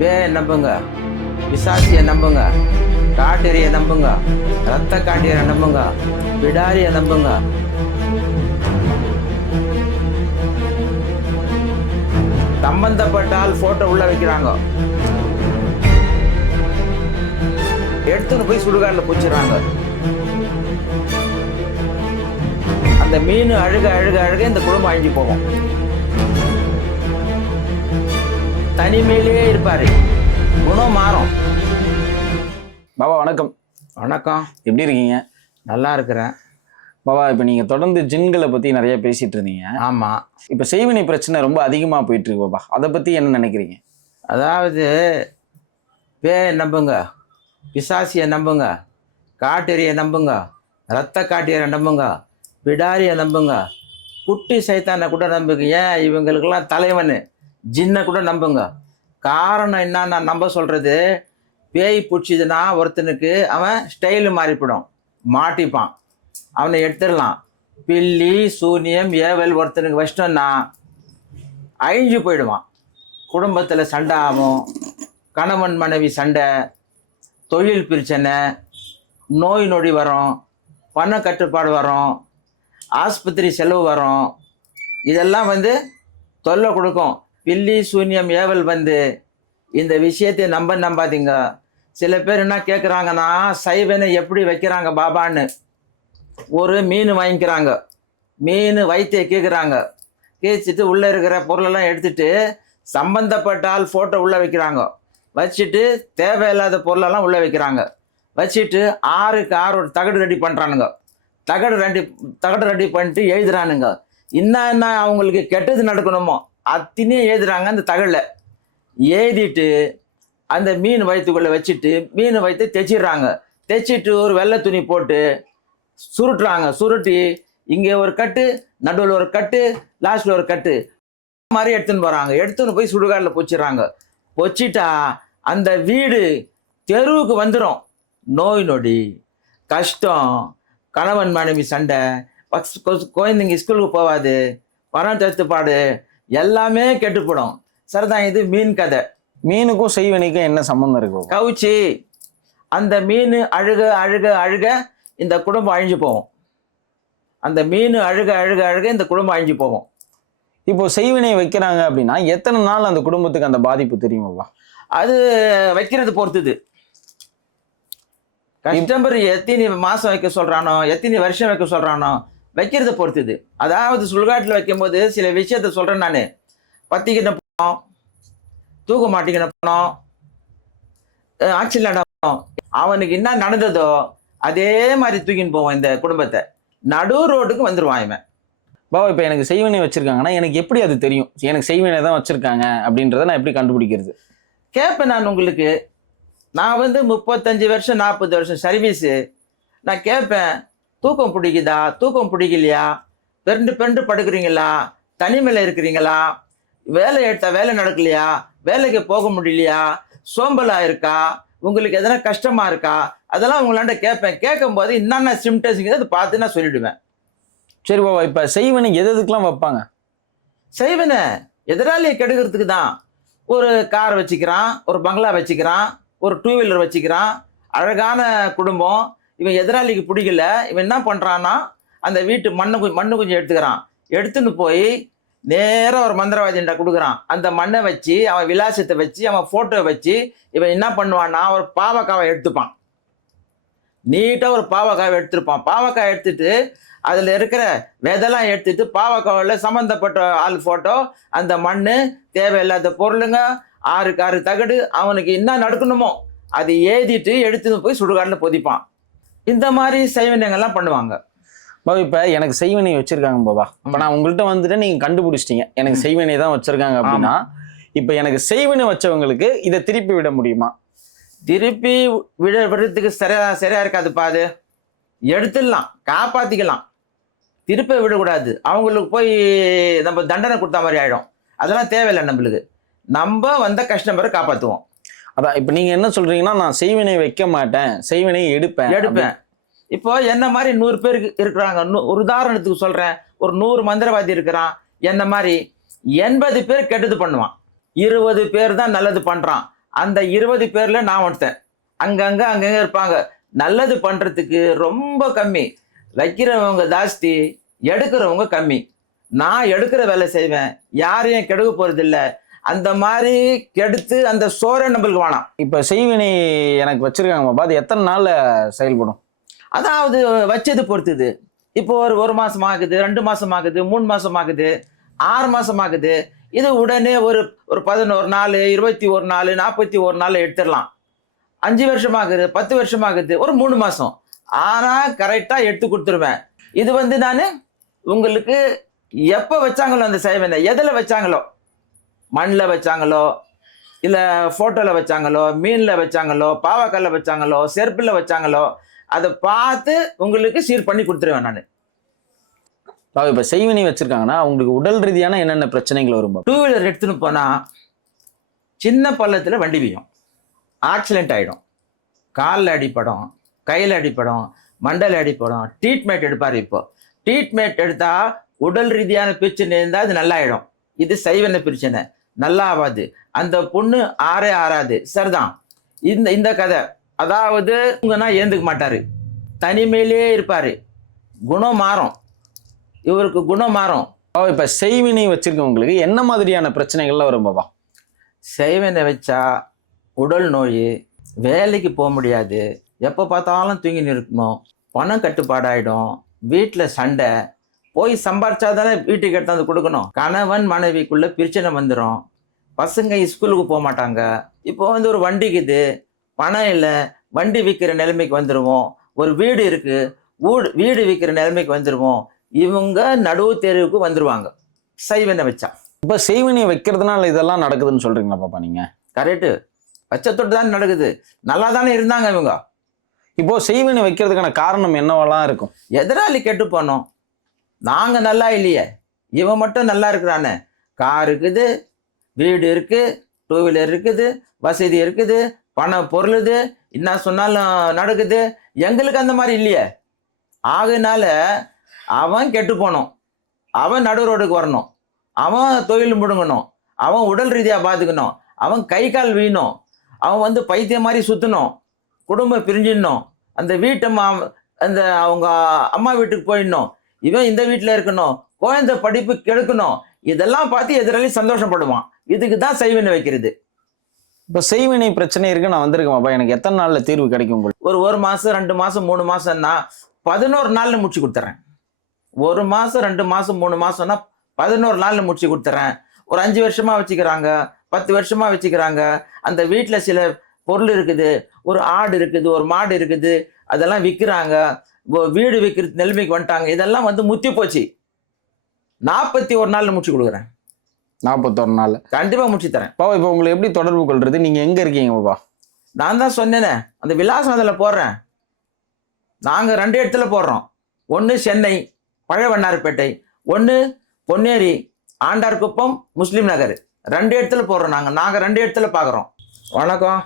பேயை நம்புங்க, பிசாசியை நம்புங்க, காட்டெறியை நம்புங்க, ரத்த காட்டெறியை நம்புங்க, பிடாரியை நம்புங்க. சம்பந்தப்பட்டால் போட்டோ உள்ள வைக்கிறாங்க, எடுத்துன்னு போய் சுடுகாட்டில் பூச்சிடுறாங்க. அந்த மீன் அழுக அழுக அழுக இந்த குடும்பம் அழிஞ்சு போகும். தனிமையிலேயே இருப்பாரு, குணம் மாறும். பாபா வணக்கம். வணக்கம், எப்படி இருக்கீங்க? நல்லா இருக்கிறேன் பாபா. இப்போ நீங்கள் தொடர்ந்து ஜின்களை பற்றி நிறைய பேசிகிட்டு இருந்தீங்க. ஆமாம். இப்போ செய்வினை பிரச்சனை ரொம்ப அதிகமாக போயிட்டுருக்கு பாபா, அதை பற்றி என்ன நினைக்கிறீங்க? அதாவது பேயை நம்புங்க, பிசாசியை நம்புங்க, காட்டெறியை நம்புங்க, ரத்த காட்டெறியை நம்புங்க, பிடாரியை நம்புங்க, குட்டி சைத்தானை கூட நம்புங்க. ஏன் இவங்களுக்கெல்லாம் தலைவன் ஜின்னை கூட நம்புங்க. காரணம் என்ன நான் நம்ப சொல்கிறது, பேய் பிடிச்சிதுன்னா ஒருத்தனுக்கு அவன் ஸ்டைலு மாறிப்படும், மாட்டிப்பான், அவனை எடுத்துடலாம். பில்லி சூனியம் ஏவல் ஒருத்தனுக்கு வச்சிட்டோன்னா அழிஞ்சு போயிடுவான். குடும்பத்தில் சண்டை ஆகும், கணவன் மனைவி சண்டை, தொழில் பிரச்சனை, நோய் நொடி வரும், பண கட்டுப்பாடு வரும், ஆஸ்பத்திரி செலவு வரும். இதெல்லாம் தொல்லை கொடுக்கும். பில்லி சூன்யம் ஏவல் இந்த விஷயத்தை நம்பாதீங்க. சில பேர் என்ன கேட்குறாங்கன்னா, சைவனை எப்படி வைக்கிறாங்க பாபான்னு. ஒரு மீன் வாங்கிக்கிறாங்க, மீன் வயிற்றை கேட்குறாங்க, கேச்சிட்டு உள்ளே இருக்கிற பொருளெல்லாம் எடுத்துட்டு சம்பந்தப்பட்டால் ஃபோட்டோ உள்ளே வைக்கிறாங்க, வச்சுட்டு தேவையில்லாத பொருளெல்லாம் உள்ளே வைக்கிறாங்க, வச்சுட்டு 6க்கு 6 ஒரு தகடு ரெடி பண்ணுறானுங்க. தகடு ரெடி பண்ணிட்டு எழுதுறானுங்க. என்ன அவங்களுக்கு கெட்டது நடக்கணுமோ அத்தனையும் எழுதுறாங்க. அந்த தகடில் எழுதிட்டு அந்த மீன் வயிற்றுக்குள்ளே வச்சுட்டு மீன் வயிற்று தைச்சிடுறாங்க. தைச்சிட்டு ஒரு வெள்ளை துணி போட்டு சுருட்டுறாங்க. சுருட்டி இங்கே ஒரு கட்டு, நடுவில் ஒரு கட்டு, லாஸ்ட்டில் ஒரு கட்டு மாதிரி எடுத்துன்னு போகிறாங்க. எடுத்துன்னு போய் சுடுகாட்டில் பொச்சிடுறாங்க. பொச்சிட்டா அந்த வீடு தெருவுக்கு வந்துடும். நோய் நொடி, கஷ்டம், கணவன் மனைவி சண்டை, குழந்தைங்க ஸ்கூலுக்கு போகாது, பணம் தட்டுப்பாடு, எல்லாமே கெட்டுப்படும். சரிதான், இது மீன் கதை. மீனுக்கும் செய்வினைக்கும் என்ன சம்மந்தம் இருக்கு? கவுச்சி அந்த மீன் அழுக அழுக அழுக இந்த குடும்பம் அழிஞ்சு போகும். அந்த மீன் அழுக அழுக அழுக இந்த குடும்பம் அழிஞ்சு போகும். இப்போ செய்வினை வைக்கிறாங்க அப்படின்னா எத்தனை நாள் அந்த குடும்பத்துக்கு அந்த பாதிப்பு தெரியுமாப்பா? அது வைக்கிறது பொறுத்துது. கஸ்டமர் எத்தனை மாதம் வைக்க சொல்கிறானோ, எத்தனை வருஷம் வைக்க சொல்கிறானோ, வைக்கிறத பொறுத்துது. அதாவது சுடுகாட்டில் வைக்கும்போது சில விஷயத்த சொல்கிறேன் நான். பத்திக்கிட்ட போனோம், தூக்க மாட்டிக்கின போனோம், ஆக்சிடென்ட் ஆகணும், அவனுக்கு என்ன நடந்ததோ அதே மாதிரி தூக்கின்னு போவோம். இந்த குடும்பத்தை நடு ரோட்டுக்கு வந்துடுவான் இவன். பாபா, இப்போ எனக்கு செய்வினை வச்சுருக்காங்கன்னா எனக்கு எப்படி அது தெரியும்? எனக்கு செய்வினை தான் வச்சுருக்காங்க அப்படின்றத நான் எப்படி கண்டுபிடிக்கிறது? கேட்பேன் நான் உங்களுக்கு. நான் 35 வருஷம் 40 வருஷம் சர்வீஸு. நான் கேட்பேன், தூக்கம் பிடிக்குதா, தூக்கம் பிடிக்கலையா, பெண்டு படுக்கிறீங்களா, தனிமையில் இருக்கிறீங்களா, வேலை எடுத்தால் வேலை நடக்கலையா, வேலைக்கு போக முடியலையா, சோம்பலாக இருக்கா, உங்களுக்கு எதனா கஷ்டமாக இருக்கா, அதெல்லாம் உங்களாண்ட கேட்பேன். கேட்கும்போது என்னென்ன சிம்டம்ஸுங்க அதை பார்த்து நான் சொல்லிவிடுவேன். சரி பாபா, இப்போ செய்வினை எதுக்கெல்லாம் வைப்பாங்க? செய்வினை எதிராளியை கெடுக்கிறதுக்கு தான். ஒரு கார் வச்சுக்கிறான், ஒரு பங்களா வச்சுக்கிறான், ஒரு 2 வீலர் வச்சுக்கிறான், அழகான குடும்பம். இவன் எதிராளிக்கு பிடிக்கல, இவன் என்ன பண்ணுறான்னா அந்த வீட்டு மண்ணு கொஞ்சம் எடுத்துக்கிறான். எடுத்துன்னு போய் நேராக ஒரு மந்திரவாதிகிட்ட கொடுக்குறான். அந்த மண்ணை வச்சு அவன் விலாசத்தை வச்சு அவன் ஃபோட்டோ வச்சு இவன் என்ன பண்ணுவான்னா ஒரு பாவக்காவை எடுத்துப்பான். நீட்டாக ஒரு பாவக்காவை எடுத்துருப்பான். பாவக்காய் எடுத்துட்டு அதில் இருக்கிற விதெல்லாம் எடுத்துட்டு பாவக்காவில் சம்மந்தப்பட்ட ஆள் ஃபோட்டோ, அந்த மண், தேவையில்லாத பொருளுங்க, 6க்கு 6 தகடு, அவனுக்கு என்ன நடக்கணுமோ அதை எழுதிட்டு எடுத்துன்னு போய் சுடுகாட்டில் பொதிப்பான். இந்த மாதிரி செய்வினைகள்லாம் பண்ணுவாங்க. பாபா, இப்போ எனக்கு செய்வினை வச்சுருக்காங்க பாபா. இப்போ நான் உங்கள்கிட்ட வந்துட்டு நீங்கள் கண்டுபிடிச்சிட்டீங்க எனக்கு செய்வினை தான் வச்சுருக்காங்க அப்படின்னா, இப்போ எனக்கு செய்வினை வச்சவங்களுக்கு இதை திருப்பி விட முடியுமா? திருப்பி விடுறதுக்கு சரியா இருக்காதுப்பா. அது எடுத்துடலாம், காப்பாற்றிக்கலாம், திருப்பி விடக்கூடாது. அவங்களுக்கு போய் நம்ம தண்டனை கொடுத்த மாதிரி ஆகிடும். அதெல்லாம் தேவையில்லை நம்மளுக்கு. நம்ம வந்த கஸ்டமரை காப்பாற்றுவோம். அதான் இப்போ நீங்கள் என்ன சொல்கிறீங்கன்னா, நான் செய்வினை வைக்க மாட்டேன், செய்வினை எடுப்பேன். இப்போ என்ன மாதிரி 100 பேர் இருக்கிறாங்க. ஒரு உதாரணத்துக்கு சொல்கிறேன், ஒரு 100 மந்திரவாதி இருக்கிறான். என்ன மாதிரி 80 பேர் கெட்டது பண்ணுவான், 20 பேர் தான் நல்லது பண்ணுறான். அந்த 20 பேர்ல நான் ஒருத்தன். அங்கங்க இருப்பாங்க. நல்லது பண்றதுக்கு ரொம்ப கம்மி. வைக்கிறவங்க ஜாஸ்தி, எடுக்கிறவங்க கம்மி. நான் எடுக்கிற வேலை செய்வேன், யாரையும் கெடுக்க போறது இல்ல. அந்த மாதிரி கெடுத்து அந்த சோறை நம்மளுக்கு வேணாம். இப்ப செய்வினை எனக்கு வச்சிருக்காங்க பாப்பா, அது எத்தனை நாள்ல செயல்படும்? அதாவது வச்சது பொறுத்துது. இப்போ ஒரு மாசம் ஆகுது, 2 மாசம் ஆகுது, 3 மாசம் ஆகுது, 6 மாசம் ஆகுது. இது உடனே ஒரு ஒரு 11 நாள், 21 நாள், 41 நாள் எடுத்துடலாம். 5 வருஷம் ஆகுது, 10 வருஷம் ஆகுது, ஒரு 3 மாசம். ஆனா கரெக்டா எடுத்து கொடுத்துருவேன். இது வந்து நான் உங்களுக்கு எப்ப வச்சாங்களோ அந்த சேவனை, எதுல வச்சாங்களோ, மண்ணில் வச்சாங்களோ, இல்ல போட்டோல வச்சாங்களோ, மீன்ல வச்சாங்களோ, பாவக்கால வச்சாங்களோ, செருப்புல வச்சாங்களோ, அதை பார்த்து உங்களுக்கு சீர் பண்ணி கொடுத்துருவேன் நான். பாப்பா, இப்ப செய்வினை வச்சிருக்காங்கன்னா அவங்களுக்கு உடல் ரீதியான என்னென்ன பிரச்சனைகள் வரும் பாப்பா? 2 வீலர் எடுத்துன்னு போனா சின்ன பள்ளத்துல வண்டி வீயும், ஆக்சிடென்ட் ஆயிடும், காலில் அடிப்படும், கையில் அடிப்படும், மண்டல அடிப்படும். ட்ரீட்மெண்ட் எடுப்பார். இப்போ ட்ரீட்மெண்ட் எடுத்தா உடல் ரீதியான பிரச்சனை இருந்தால் அது நல்லாயிடும். இது சைவன பிரச்சனை, நல்லா ஆகாது. அந்த பொண்ணு ஆறாது. சரிதான். இந்த கதை, அதாவது உங்கன்னா ஏந்துக்க மாட்டாரு, தனிமையிலே இருப்பாரு. குணம் மாறும், இவருக்கு குணம் மாறும். பாப்பா, இப்ப செய்வினை வச்சிருக்கவங்களுக்கு என்ன மாதிரியான பிரச்சனைகள்லாம் வரும் பாப்பா? செய்வனை வச்சா உடல் நோய், வேலைக்கு போக முடியாது, எப்போ பார்த்தாலும் தூங்கி இருக்கணும், பணம் கட்டுப்பாடாயிடும், வீட்டில் சண்டை, போய் சம்பாரிச்சாதானே வீட்டுக்கு எடுத்தாந்து கொடுக்கணும், கணவன் மனைவிக்குள்ள பிரச்சனை வந்துடும், பசங்க ஸ்கூலுக்கு போக மாட்டாங்க. இப்போ வந்து ஒரு வண்டிக்குது, பணம் இல்லை, வண்டி விற்கிற நிலைமைக்கு வந்துடுவோம். ஒரு வீடு இருக்கு, வீடு விற்கிற நிலைமைக்கு வந்துடுவோம். இவங்க நடுவு தெருவுக்கு வந்துடுவாங்க செய்வனை வச்சா. இப்ப செய்வினை வைக்கிறதுனால இதெல்லாம் நடக்குதுன்னு சொல்றீங்களா பாப்பா நீங்க? கரெக்டு. பச்சத்தொட்டு தான் நடக்குது. நல்லா தானே இருந்தாங்க இவங்க. இப்போ செய்வினை வைக்கிறதுக்கான காரணம் என்னவெல்லாம் இருக்கும்? எதிராளி கெட்டு போனோம், நாங்க நல்லா இல்லையே, இவன் மட்டும் நல்லா இருக்கிறானே. கார் இருக்குது, வீடு இருக்கு, 2 வீலர் இருக்குது, வசதி இருக்குது, பணம் பொருளுது, என்ன சொன்னாலும் நடக்குது. எங்களுக்கு அந்த மாதிரி இல்லையே. ஆகையினால அவன் கெட்டு போனோம், அவன் நடு ரோடுக்கு வரணும், அவன் தொழில் முடுங்கணும், அவன் உடல் ரீதியாக பார்த்துக்கணும், அவன் கை கால் வீணும், அவன் வந்து பைத்தியம் மாதிரி சுற்றணும், குடும்பம் பிரிஞ்சிடணும், அந்த அந்த அவங்க அம்மா வீட்டுக்கு போயிடணும், இவன் இந்த வீட்டில் இருக்கணும், குழந்தை படிப்பு கெடுக்கணும். இதெல்லாம் பார்த்து எதிராளி சந்தோஷப்படுவான். இதுக்கு தான் செய்வினை வைக்கிறது. இப்போ செய்வினை பிரச்சனை இருக்கு, நான் வந்திருக்கேன் பாப்பா, எனக்கு எத்தனை நாள்ல தீர்வு கிடைக்கும் உங்களுக்கு? ஒரு மாசம், 2 மாசம், 3 மாசம்னா 11 நாள்ல முடிச்சு கொடுத்துறேன். 1 மாசம், 2 மாசம், 3 மாசம்னா 11 நாள்ல முடிச்சு கொடுத்துறேன். ஒரு 5 வருஷமா வச்சுக்கிறாங்க, 10 வருஷமா வச்சுக்கிறாங்க. அந்த வீட்டில் சில பொருள் இருக்குது, ஒரு ஆடு இருக்குது, ஒரு மாடு இருக்குது, அதெல்லாம் விற்கிறாங்க, வீடு விற்கிற நிலைமைக்கு வந்துட்டாங்க. இதெல்லாம் வந்து முத்தி போச்சு. 41 நாள்ல முடிச்சு கொடுக்குறேன். 41 நாள் கண்டிப்பா முடிச்சு தரேன். பாப்பா, இப்போ உங்களை எப்படி தொடர்பு கொள்றது? நீங்க எங்க இருக்கீங்க பாப்பா? நான் தான் சொன்னேனே, அந்த விலாசம் அதில் போடுறேன். நாங்க 2 இடத்துல போடுறோம். ஒன்று சென்னை பழவண்ணார்பேட்டை, ஒன்று பொன்னேரி ஆண்டார்குப்பம் முஸ்லீம் நகர். 2 இடத்துல போடுறோம். நாங்கள் 2 இடத்துல பார்க்குறோம். வணக்கம்.